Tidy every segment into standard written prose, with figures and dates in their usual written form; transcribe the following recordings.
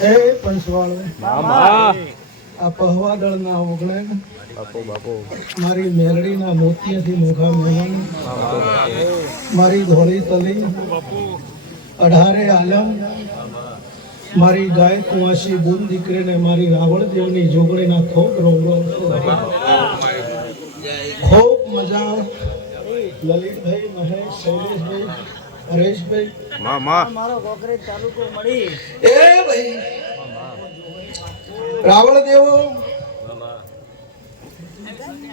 એ પંચવાળ આ પહવાદળ ના ઓગણે મારી મેલડી ના મોતિયાથી મોઘા મહેમાન મારી ધોળી તલી 18 આલમ મારી ગાય કુંવાસી બુન દીકરીને મારી રાવણ દેવની જોગણીના થોપ રોગો ખૂબ મજા લલિતભાઈ મહેશ શૈલેષભાઈ હરેશભાઈ મારો કોકરેજ તાલુકો મળી એ ભાઈ રાવણ દેવો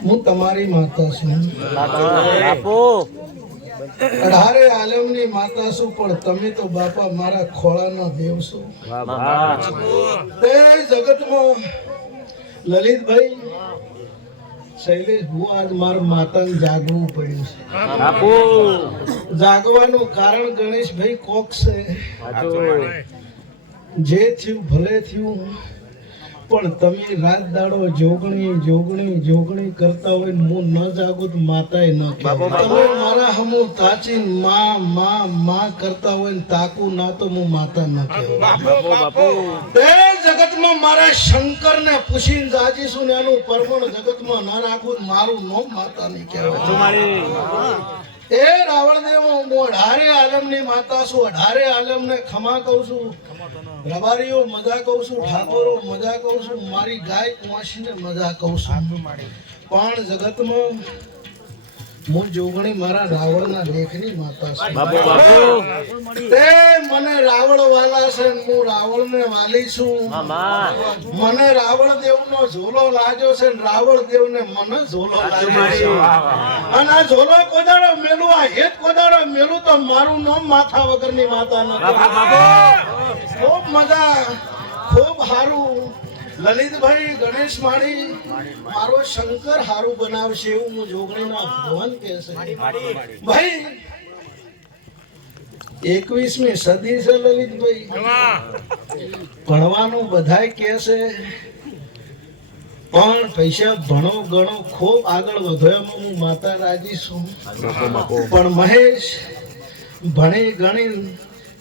હું તમારી માતા છું 18 આલમની માતા છું પણ તમે તો બાપા મારા ખોળાના દેવ છો તે જગતમાં લલિતભાઈ શૈલેષ ભુવા આજ મારા માતાને જાગવું પડ્યું છે જાગવાનું કારણ ગણેશભાઈ કોક છે જે થયું ભલે થયું પણ તમે રાત દાડો જોગણી કરતા હોય હું ન જાગું તો માતાએ ન કહેવાય તમે મારા હમુ તાચી માં કરતા હોય ને તાકું ના તો હું માતા ન કહેવાય તે જગતમાં મારા શંકરને પૂછીને જાજીશું ને એનું પરમણ જગતમાં ન રાખું મારું નામ માતા નહીં કહેવાય એ રાવણ દેવ હું 18 આલમની માતા છું 18 આલમને ખમા કહું છું રબારીઓ મજા કહું છું ઠાકોરો મજા કહું છું મારી ગાય કુંવાસીને મજા કહું છું પણ જગતમાં હું જોગણી મારા રાવણના લેખની માતા છું તે મને રાવણ વાલા છે હું રાવણને વાલી છું મને રાવણ દેવનો ઝોલો લાગ્યો છે રાવણ દેવને મને ઝોલો લાગ્યો છે અને આ ઝોલો કોદાડો મેલું આ હેત કોદાડો મેલું તો મારું નામ માથા વગરની માતા ન ખૂબ મજા ખૂબ સારું લલિતભાઈ ગણેશ માળી મારો શંકર હારું બનાવશે એવું હું જોગણીના ભગવાન કહે છે ભાઈ 21મી સદી છે લલિતભાઈ ભણવાનું બધાય કહે છે પણ પૈસા ભણો ગણો ખૂબ આગળ વધો એમાં હું માતા રાજી છું પણ મહેશ ભણી ગણી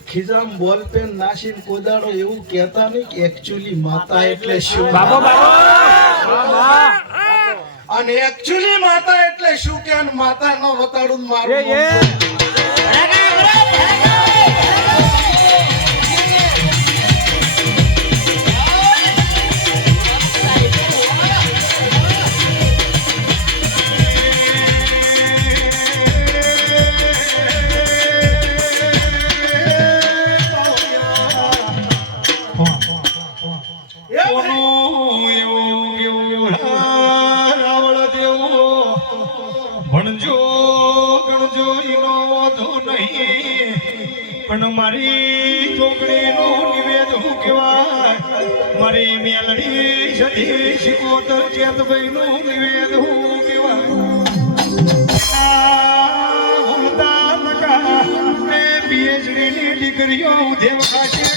ખિજામ બોલ પેન નાસીન કોદાડો એવું કહેતા નહીં કે એક્ચ્યુઅલી માતા એટલે શું અને એક્ચ્યુઅલી માતા એટલે શું કે માતા ન વતાડું મારું મારી છોકરીનું નિવેદન કહેવાય મારી મેલડી સધી શિકોતર ચેતભાઈનું નિવેદન કહેવાય પીએચડી ની દીકરીઓ દેવકાશી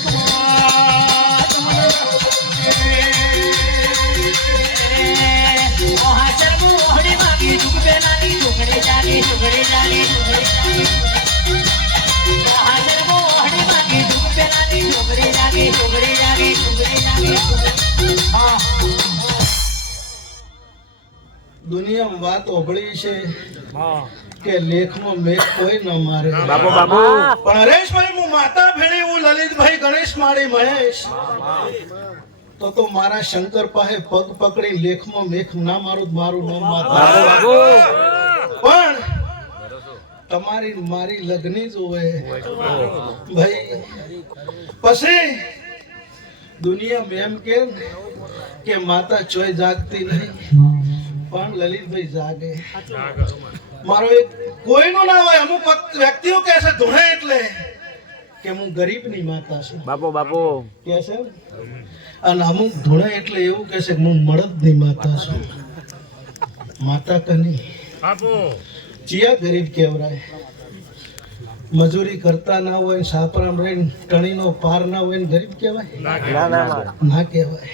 દુનિયામાં વાત ઓભળી છે કે લેખમાં મેઘ કોઈ ન મારે પણ હરેશભાઈ હું માતા ભેળી હું લલિતભાઈ ગણેશ માળી મહેશ તો મારા શંકર પાસે પગ પકડી લેખમાં મેઘ ના મારું મારું નામ માતા પણ તમારી મારી લગ્ની જોવે ભાઈ પછી દુનિયા એમ કે માતા ચોય જાગતી નહીં પણ લલિતભાઈ જાગે મારો એક કોઈનું ના હોય અમુક વ્યક્તિઓ કહે છે ધૂણે એટલે કે હું ગરીબની માતા છું બાપો કહે છે અને અમુક ધૂણે એટલે એવું કહે છે કે હું મળદની માતા છું માતા કની ચિયા ગરીબ કહેવાય મજૂરી કરતા ના હોય સાપરામ રહીને ટણીનો પાર ના હોય ને ગરીબ કહેવાય ના કહેવાય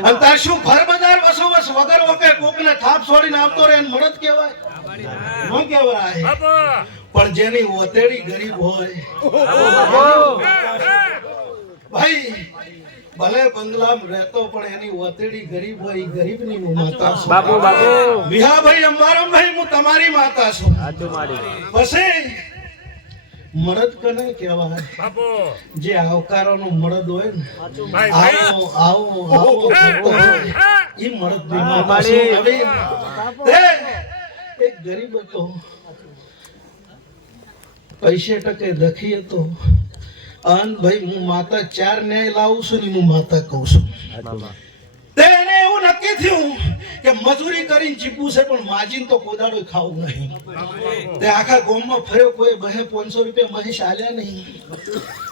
અને તાર શું ફર બજાર વસોવસ વગર વગર કોકને થાપ છોડીને આવતો રહે મળદ કહેવાય ન કહેવાય પણ જેની ઓતેડી ગરીબ હોય ભાઈ ભલે બંગલામાં રહેતો પણ એની ઓતેડી ગરીબ હોય ઈ ગરીબની હું માતા છું બાપુ વિહાભાઈ અંબારામભાઈ હું તમારી માતા છું પછી મળદ કને કહેવાય જે આવકારોનો મળદ હોય ને આવો આવો આવો કરતો હોય ઈ મળદ ની માતા છું હવે એક ગરીબ હતો પૈસે ટકે દખી હતો અન ભાઈ હું માતા 4 ન્યાય લાવું છું ને હું માતા કહું છું તેને એવું નક્કી થયું કે મજૂરી કરીને જીવવું છે પણ માજીને તો કોદાડો ખાવું નહીં તે આખા ગામમાં ફર્યો કોઈ 500 રૂપિયા મહેશ આલ્યા નહીં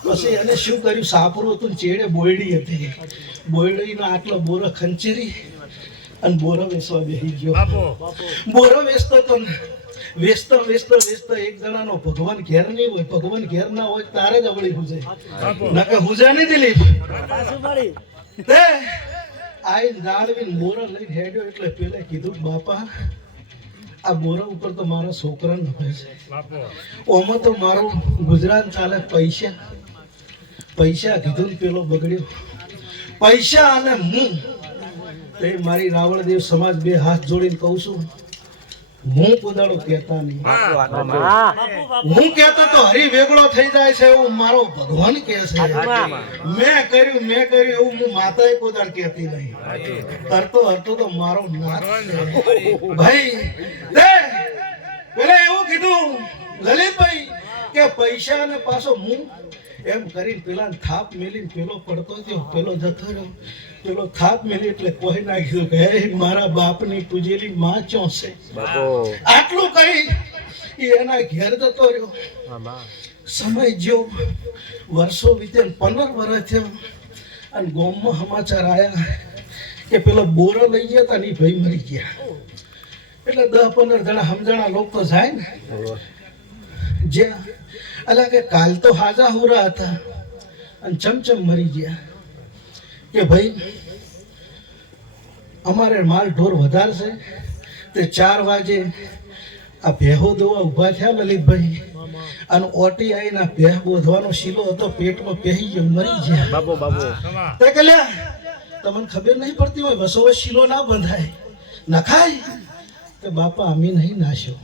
પછી એને શું કર્યું સાપરું હતું ને ચેડે બોયડી હતી બોયડીનો આટલો બોરો ખંચેરી અને બોરો વેચવા બેસી ગયો બોરો વેચતો તો વેચતો એક જણાનો ભગવાન ઘેર નહીં હોય ભગવાન ઘેર ના હોય તારે જ અવળી હુજે નકે હુજે નહીં દિલીપ તે આઈ દાળવીને બોરો લઈને હેડ્યો એટલે પેલે કીધું બાપા આ બોરા ઉપર તો મારા છોકરા નફે છે ઓમાં તો મારું ગુજરાત ચાલે પૈસા કીધું ને પેલો બગડ્યો પૈસા અને હું તે મારી રાવળદેવ સમાજ બે હાથ જોડીને કહું છું હું કોદાડો કહેતા નહીં હું કહેતો તો હરી વેગળો થઈ જાય છે એવું મારો ભગવાન કહે છે મેં કર્યું એવું હું માતાએ કોદાડ કહેતી નહીં હરતો તો મારો નાથ ભાઈ દે પેલા એવું કીધું લલિતભાઈ કે પૈસા ને પાછો હું એમ કરીને પેલા થાપ મેલીને પેલો પડતો થયો પેલો જતો રહ્યો પેલો થાપ મેલી એટલે કોઈ નાખ્યું કે હે મારા બાપની પૂજેલી માં ચોસે આટલું કહી એના ઘેર જતો રહ્યો સમય જ્યો વર્ષો વીતે 15 વર્ષ થયા અને ગામમાં સમાચાર આયા કે પેલો બોરો લઈ ગયા હતા ને ભાઈ મરી ગયા એટલે 10-15 જણા સમજણા લોકો તો જાય ને જ્યાં અલા કે કાલ તો હાજા હુરા હતા અને ચમચમ મરી ગયા કે ભાઈ અમારે માલ ઢોર વધારશે તે 4 વાગે આ ભેહો દોવા ઊભા થયા લલિતભાઈ અને ઓટી આવીને ભેહ બોધવાનો શીલો હતો પેટમાં પહેરી ગયો મરી ગયા તે કલ્યા તમને ખબર નહીં પડતી હોય વસો શીલો ના બંધાય નખાય તો બાપા અમે નહીં નાશ્યો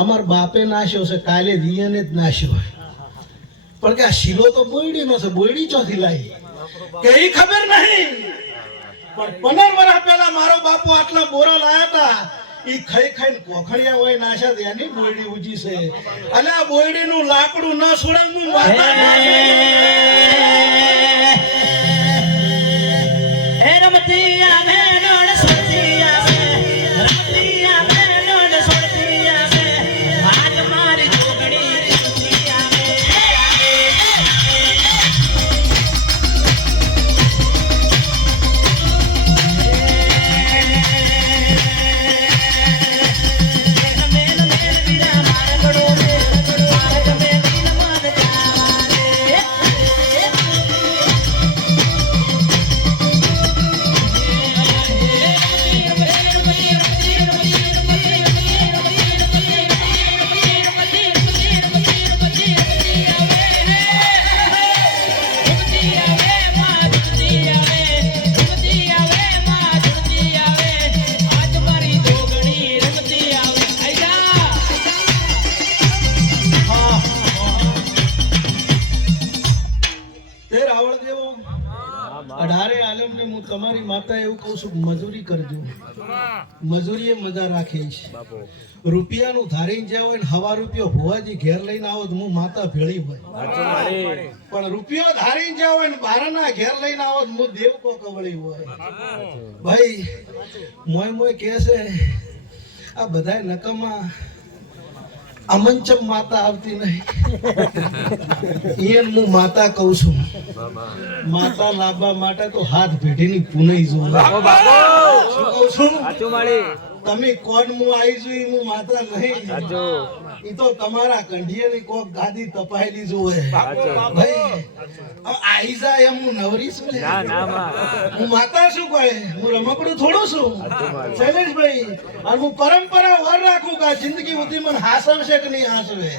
અમાર બાપે નાશ્યો છે કાલે દિયને જ નાશ્યો પણ કે આ શીલો તો બોયડીનો છે બોયડી ચોથી લાવી કે ઈ ખબર નહીં પણ 15 વર્ષ પહેલા મારો બાપુ આટલા બોરા લાયા હતા ઈ ખાઈને કોખડિયા હોય નાશા દે એની બોયડી ઉજી છે અને આ બોયડીનું લાકડું ન સુડાનું માતા એ રમતી આવે નોડ સોતી આવે રમતી આવે નોડ સોતી આવે આજ મારી જોગણી રમતી આવે તમારી માતા એવું કહું છું મજૂરી કરજો મજૂરીએ મજા રાખે છે રૂપિયાનું ધારીને જ્યાં હોય ને હવા રૂપિયો ભુવાજી ઘેર લઈને આવો તો હું માતા ભેળી હોય પણ રૂપિયો ધારીને જ્યાં હોય ને બારાના ઘેર લઈને આવો તો હું દેવ કો કવળી હોય ભાઈ મોય કહે છે આ બધાય નકમા અમંચમ માતા આવતી નહીં હું માતા કહું છું માતા લાવવા માટે તો હાથ ભેટીની પુનઈ જો કહું છું તમે કોણ હું આવી છું હું માતા નહીં ઈ તો તમારા કંઢિયાની કોક ગાદી તપાયેલી જોવે ભાઈ આઈ જાય એમ હું નવરી છું લે. હું માતા છું કોઈ, હું રમકડું થોડું છું શૈલેષભાઈ. અને હું પરંપરા વર રાખું કે આ જિંદગી સુધી મને હાસવશે કે નહીં હાસવે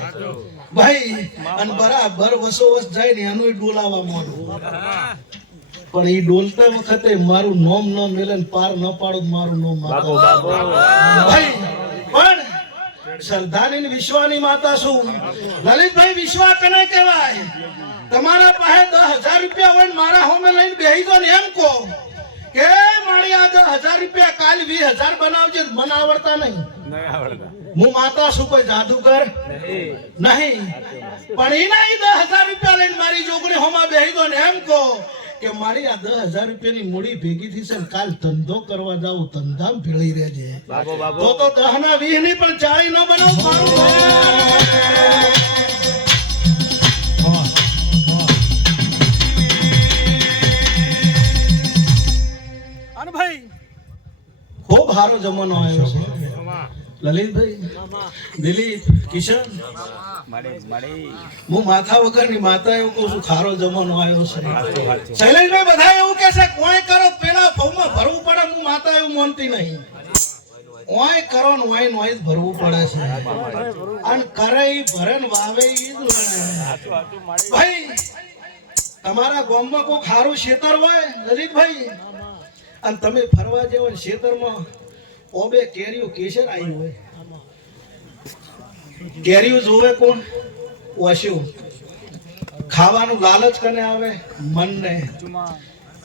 ભાઈ. અને બરાબર વસોવસ જાય ને એનું ડોલાવા મોડું, પણ એ ડોલતા વખતે મારું નોમ ન મેલે ને પાર ન પાડું મારું નોમ માતા ભાઈ. પણ શ્રદ્ધાની વિશ્વાની માતા છું લલિતભાઈ. વિશ્વા કને કહેવાય? તમારા પાસે 10,000 રૂપિયા હોય ને મારા હોમે લઈને બેહી જો ને એમ કહો કે મારી આ 10,000 રૂપિયા કાલ 20,000 બનાવજે, મને આવડતા નહીં. હું માતા છું, કોઈ જાદુગર નહીં. પણ એના 10,000 રૂપિયા લઈને મારી જોગણી હોમાં બેહી દો ને એમ કહો કે મારી આ 10,000 રૂપિયાની મૂડી ભેગી થઈ છે, કાલ ધંધો કરવા જાઉં, ધંધામ ભેળી રહેજે. તો 10 ના 20 ની પણ 40 ન બનાવું મારું. અને ભાઈ ખૂબ સારો જમાનો આવ્યો છે લલિતભાઈ, દિલીપ, કિશન. હું માથા વગરની માતા એવું કહું છું, ખારો જમાનો આવ્યો છે. શૈલેષભાઈ બધા એવું કે છે કોઈ કરો પેલા ભવમાં ભરવું પડે. હું માતા એવું માનતી નહીં. ઓય કરો ને ઓય નોય જ ભરવું પડે છે. અને કરે ઈ ભરે ને વાવે ઈ જ લણે ભાઈ. તમારા ગામમાં કોઈ ખારું ખેતર હોય લલિતભાઈ, અને તમે ફરવા જેવો ખેતરમાં ઓબે કેરીઓ કેસર આવી હોય, કેરીઓ જોવે કોણ? વાસ્યું. ખાવાનું લાલચ કને આવે? મનને.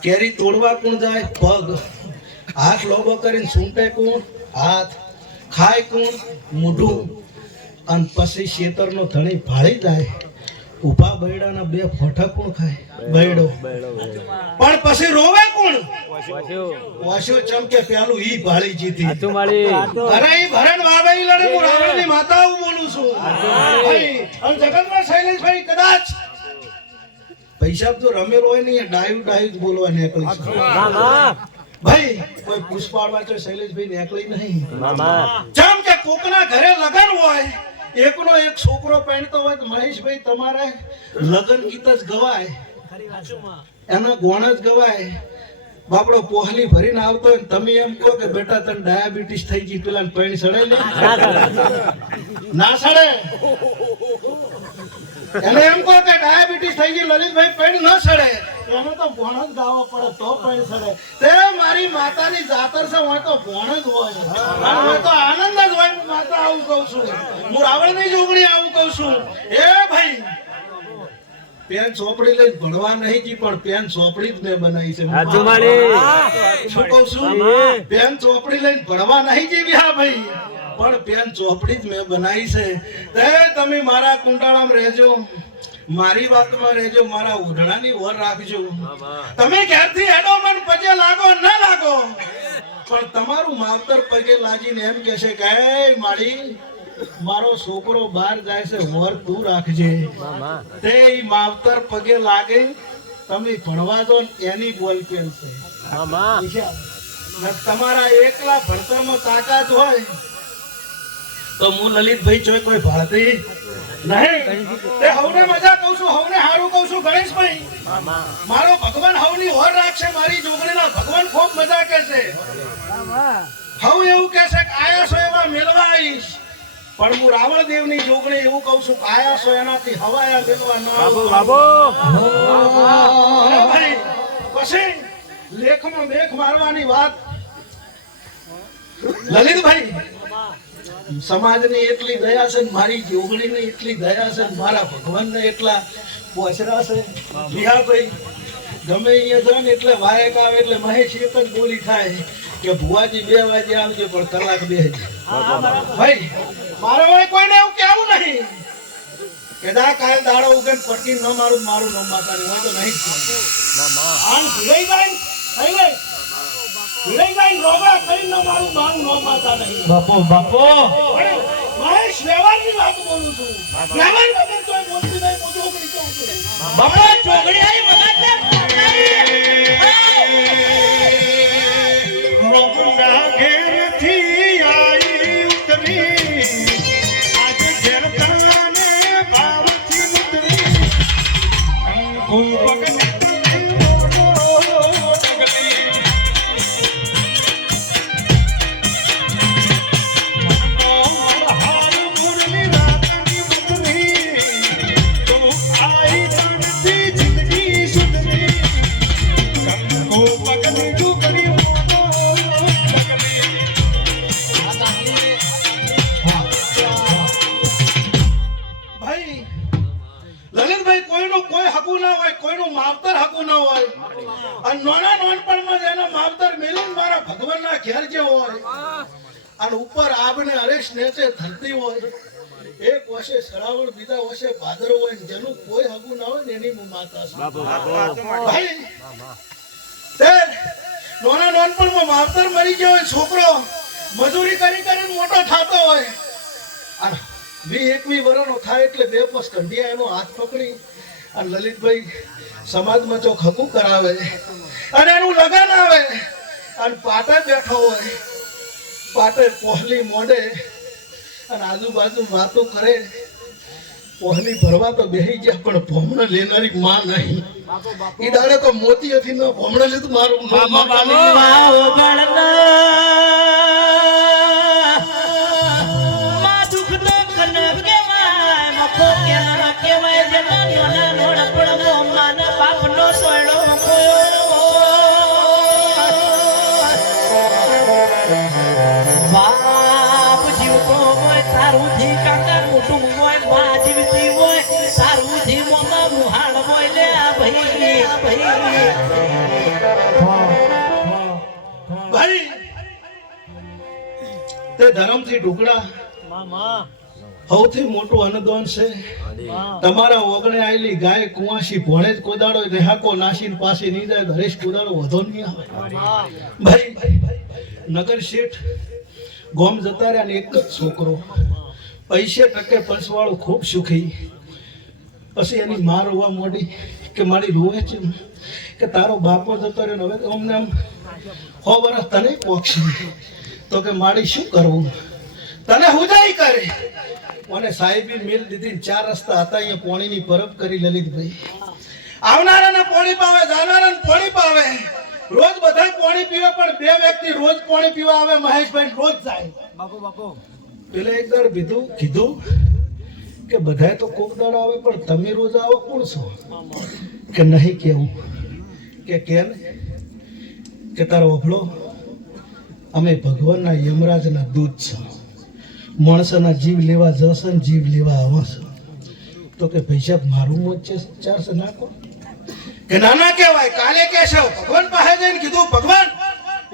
કેરી તોડવા કોણ જાય? પગ. હાથ લોબો કરીને સૂંટે કોણ? હાથ. ખાય કોણ? મોઢું. અને પછી ખેતરનો ધણી ભાળી જાય. ઉભા બૈડાના 2 ફોટા કોણ ખાય? બૈડો. પણ પછી રોવે કોણ? વાસ્યો ચમકે પેલું ઈ ભાળી જીતી. અરે ઈ ભરણ વાવે ઈ લડે. હું રાવણની માતા હું બોલું છું ભાઈ. અને જગતમાં શૈલેષભાઈ કદાચ પૈસા તો રમેલો હોય ને ડાયું બોલવા નીકળી છે ભાઈ. કોઈ પુષ્પાડવા તો શૈલેષભાઈ નીકળી નહીં. જેમ કે કોકના ઘરે લગન હોય, એકનો એક છોકરો પહેણતો હોય તો મહેશભાઈ તમારે લગન ગીત જ ગવાય, એના ગોણ જ ગવાય. બાપડો પોહલી ભરીને આવતો હોય તમે એમ કહો કે બેટા તને ડાયાબિટીસ થઈ ગઈ, પેલા પૈણી સડે ને ના સડે. એને એમ કહો કે ડાયાબિટીસ થઈ ગઈ લલિતભાઈ, પૈણી ન સડે. એને તો ગોણ જ ગાવો પડે તો પૈણી સડે. તે મારી માતાની જાતર છે, હોય તો ગોણ જ હોય, હોય તો આનંદ જ હોય. માતા આવું કહું છું, હું રાવણની જોગણી આવું કહું છું. એ ભાઈ પેન ચોપડી લઈને ભણવા નહીં જી, પણ પેન ચોપડી જ મેં બનાવી છે. શું કહું છું? પેન ચોપડી લઈને ભણવા નહીં જી હા ભાઈ, પણ પેન ચોપડી જ મેં બનાવી છે. તે તમે મારા કુંડાળામાં રહેજો, મારી વાતમાં રહેજો, મારા ઓઢણાની ઓર રાખજો. તમે ક્યારથી હેડો મન પગે લાગો ન લાગો, પણ તમારું માવતર પગે લાગીને એમ કે છે કે મારી મારો છોકરો બહાર જાય છે, વર તું રાખજે. તે માવતર પગે લાગે, તમે ભણવા દો એની બોલ પેન છે. તમારા એકલા ભણતરમાં તાકાત હોય તો હું લલિતભાઈ ચોય કોઈ ભારતી નહીં. તે હવને મજા કહું છું, હવને હારું કહું છું ગણેશભાઈ. મારો ભગવાન હવની હોર રાખશે. મારી જોગણીના ભગવાન ખૂબ મજા કે છે. હવ એવું કે છે કે આયા છો એવા મેળવા આવીશ, પણ હું રાવણ દેવની જોગણી એવું કહું છું કે આયા છો એનાથી હવાયા મેળવા ન ભાઈ. પછી લેખમાં મેખ મારવાની વાત લલિતભાઈ. સમાજની એટલી દયા છે, મારી જોગણીની એટલી દયા છે, મારા ભગવાનને એટલા પોચરા છે. વિહાભાઈ ગમે અહીંયા જાય ને એટલે વાયક આવે એટલે મહેશ એક જ બોલી થાય કે ભુવાજી 2 વાગે આવજો, પણ કલાક 2 ભાઈ. મારે ભાઈ કોઈને એવું કેવું નહીં કે દા કાલ દાડો ઉગે પટ્ટી ન મારું, મારું ન માતાની હોય તો નહીં. આમ ભૂલાઈ જાય થઈ ગઈ, ભૂલાઈ જાય રોગા કરી ન મારું, મારું ન માતા નહીં. બાપો મહેશ વ્યવહારની વાત બોલું છું. વ્યવહાર વગર તો બોલતી નહીં. જોગણી કહું છું બાપા, જોગણી આવી મદદ રોગના ઘેરથી આવી ઉતરી, આજે ઘેર લલિતભાઈ કોઈનું કોઈ હકું ના હોય, કોઈનું માવતર હકું ના હોય, અને નાના નાનપણમાં જ એના માવતર મેલીને મારા ભગવાનના ઘેર જે હોય અને ઉપર આબને હરેશ નેચે ધરતી હોય, એક વર્ષે શ્રાવણ બીજા વર્ષે ભાદરો હોય, જેનું કોઈ હકું ના હોય ને એની હું માતા છું. ભાઈ તે નાના નાનપણમાં માવતર મરી ગયો હોય, છોકરો મજૂરી કરી કરીને મોટો થતો હોય, અને 20-21 વર્ષનો થાય એટલે બે પસ કંઢિયા એનો હાથ પકડી અને લલિતભાઈ સમાજમાં ચોક હકું કરાવે અને એનું લગન આવે અને પાટે બેઠો હોય, પાટે પહોલી મોડે અને આજુબાજુ વાતો કરે. પહોલી ભરવા તો બેહી ગયા પણ ભોમણો લેનારી માં નહીં. એ દાડે તો મોતી હતી ન ભોમણો લીધું મારું ભાઈ તે ધર્મથી ઢુકડા સૌથી મોટું અનુદાન છે. તમારા ઓગણે આવેલી ગાય કુવાસી ભોણે જ કોદાડો રેહાકો નાસીને પાછી નહીં જાય, હરેશ કોદાડો વધો નહીં આવે. ભાઈ નગર શેઠ ગોમ જતા રહ્યા ને એક જ છોકરો, પૈસે ટકે પંચવાળો ખૂબ સુખી. પછી એની માં રોવા મોડી કે મારી રોવે છે કે તારો બાપો જતો રહ્યો, હવે અમને આમ 100 વર્ષ તને પોક્ષી. તો કે મારી શું કરવું, તને હુજાઈ કરે. મને સાહેબી મેલ દીધી, 4 રસ્તા હતા, અહીંયા પોણીની પરબ કરી લલિતભાઈ. આવનારાને પોણી પાવે, જાનારાને પોણી પાવે. રોજ બધા પોણી પીવે પણ 2 વ્યક્તિ રોજ પોણી પીવા આવે, મહેશભાઈ રોજ જાય. પેલે એક દર કીધું કે બધાય તો કોક દાડો આવે પણ તમે રોજ આવો કોણ છો? કે નહીં કેવું. કે કેમ? કે તારો ઓફળો અમે ભગવાનના યમરાજના દૂત છો, માણસના જીવ લેવા જશે ને જીવ લેવા આવશે. તો કે પૈસા મારું મોજ છે 400 નાખો. કે નાના કહેવાય. કાલે કહેશો ભગવાન પાસે જઈને કીધું, ભગવાન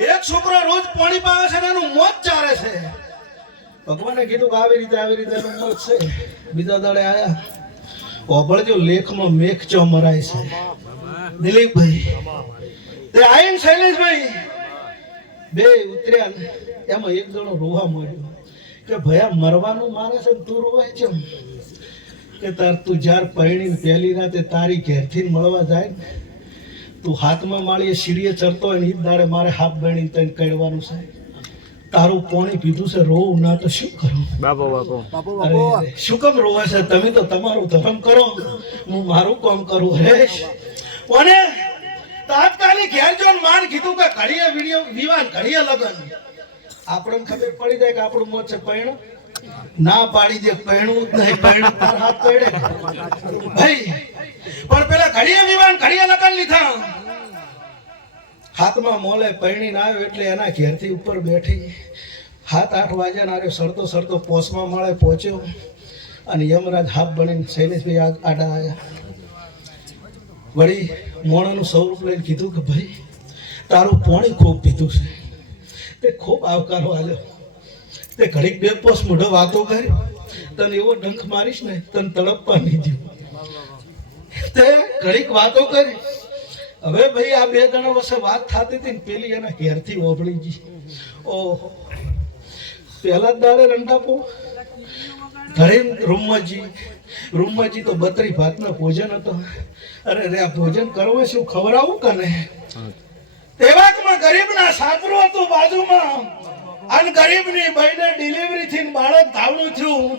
એક છોકરો રોજ પાણી પાવે છે ને એનું મોજ ચાલે છે. ભગવાને કીધું કે આવી રીતે એનું મોજ છે. બીજા દાડે આયા, ઓભળજો લેખમાં મેઘ ચો મરાય છે. દિલીપભાઈ તે આઈન શૈલેષભાઈ બે ઉતર્યા ને એમાં એક જણો રોવા મળ્યો કે ભયા મરવાનું મારે છે તું રોવાય છે. કે તાર તું જ્યારે પરણીને પહેલી રાતે તારી ઘેરથી મળવા જાય ને, તું હાથમાં માળીએ સીડીએ ચડતો હોય ને એ દાડે મારે હાથ બની તને કહેવાનું છે, તારું પાણી પીધું છે, રોવું ના તો શું કરું? અરે શું કેમ રોવા છે? તમે તો તમારું ધર્મ કરો, હું મારું કામ કરું. હરેશ કોને તાત્કાલિક ઘેર જો માન કીધું કે ઘડીએ વિવાહ ઘડીએ લગન. આપણને ખબર પડી જાય કે આપણું મોત છે પૈણું, ના પાડી દે પૈણું જ નહીં, પૈણું તાર હાથ પડે ભાઈ. પણ પેલા ઘડીએ વિવાહ ઘડીએ લગન લીધા. હાથમાં મોલે પૈણીને આવ્યો એટલે એના ઘેરથી ઉપર બેઠી 7-8 વાગ્યા ના સરતો સરતો પોસમાં માળે પહોંચ્યો અને યમરાજ હાફ બનીને શૈલેષભાઈ આડા આવ્યા. વળી મોણાનું સ્વરૂપ લઈને કીધું કે ભાઈ તારું પાણી ખૂબ પીધું છે. તે ખૂબ આવકારો આવ્યો. તે ઘડીક 2 પોસ મોઢો વાતો કરી, તને એવો ડંખ મારીશ ને તને તડપવા નહીં દઉં. તે ઘડીક વાતો કરી. હવે ભાઈ આ 2 જણા વચ્ચે વાત થતી હતી ને પેલી એના ઘેરથી ઓભળી ગઈ. ઓહો, પહેલા જ દાડે રંડાપો ઘરે રૂમમાં જી તો 32 ભાતના ભોજન હતો. અરે રે આ ભોજન કરવું શું ખવડાવું કને? તેવાકમાં ગરીબના સાપરું હતું બાજુમાં, અને ગરીબની ભાઈને ડિલિવરી થી બાળક ધાવણું થયું.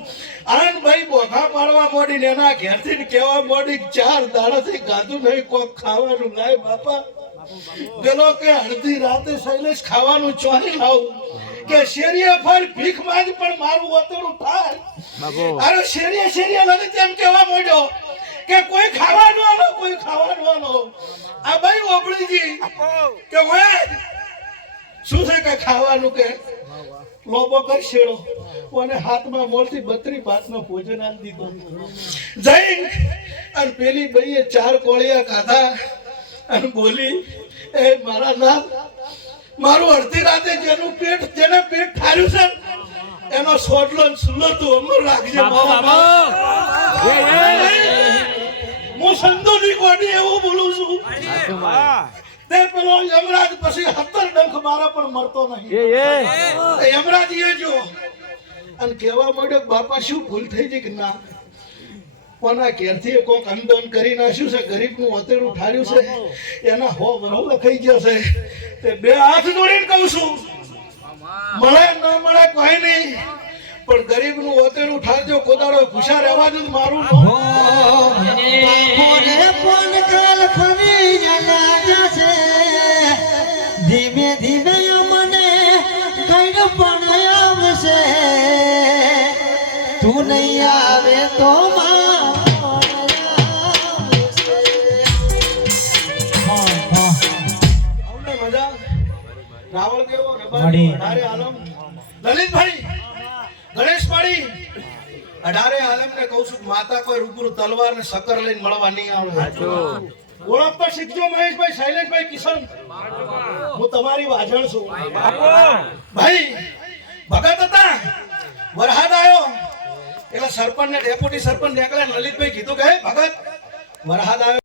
આન ભાઈ બોખા પાડવા મોડી એના ઘેરથી કહેવા મોડી 4 દાડાથી ગાધું નહીં, કોક ખાવાનું લાય બાપા. પેલો કે અડધી રાતે શૈલેષ ખાવાનું ચોરી લાવું કે શેરીએ ફર ભીખ માંગ પણ મારું વતરું થાય. અરે શેરીએ લઈને તેમ કહેવા મોડ્યો કે કોઈ ખાવાનું આલો, કોઈ ખાવાનું આલો. આ ભાઈ ઓબળીજી કે ઓય શું છે કે ખાવાનું? કે લોબો કર શેડો અને હાથમાં મોલથી 32 ભાતનો ભોજન આલી દીધો. જઈને અને પેલી ભાઈએ 4 કોળિયા ખાધા અને બોલી, એ મારા નાથ, મારું અડધી રાતે જેને પેટ ઠાર્યું છે એનો સોટલો ને સુલ્લો તું અમર રાખજે મારા. હું સંતોની કોડી એવું બોલું છું. તે પેલો યમરાજ પછી 17 ડંખ મારા પણ મરતો નહીં. યમરાજ એ જો અને કહેવા માંડ્યો, બાપા શું ભૂલ થઈ ગઈ કે ના, કોના ઘેરથી કોક અંદોન કરી નાખ્યું છે, ગરીબનું વતેડું ઠાર્યું છે, એના 100 વરસ લખાઈ ગયો છે. તે 2 હાથ જોડીને કહું છું, મળે ન મળે કોઈ નહીં, પણ ગરીબનું વતેડું ઠારજો. કોદાડો ભૂસા રહેવા દો મારું ધીમે ધીમે મને કઈ પણ આવશે, તું નહીં આવે તો મજા. રાવણ કેવો મળી. 18 આલમ લલિતભાઈ ગણેશ પાડી 18 આલમ ને કહું છું, માતા કોઈ રૂબરૂ તલવાર ને સકર લઈને મળવા નહીં આવે. ઓળખ તો શીખજો મહેશભાઈ, શૈલેષભાઈ, કિશન, હું તમારી વાજણ છું. ભાઈ ભગત હતા, વરહાદ આવ્યો એટલે સરપંચ ને ડેપ્યુટી સરપંચ નીકળ્યા. લલિતભાઈ કીધું કે હે ભગત, વરહાદ આવ્યો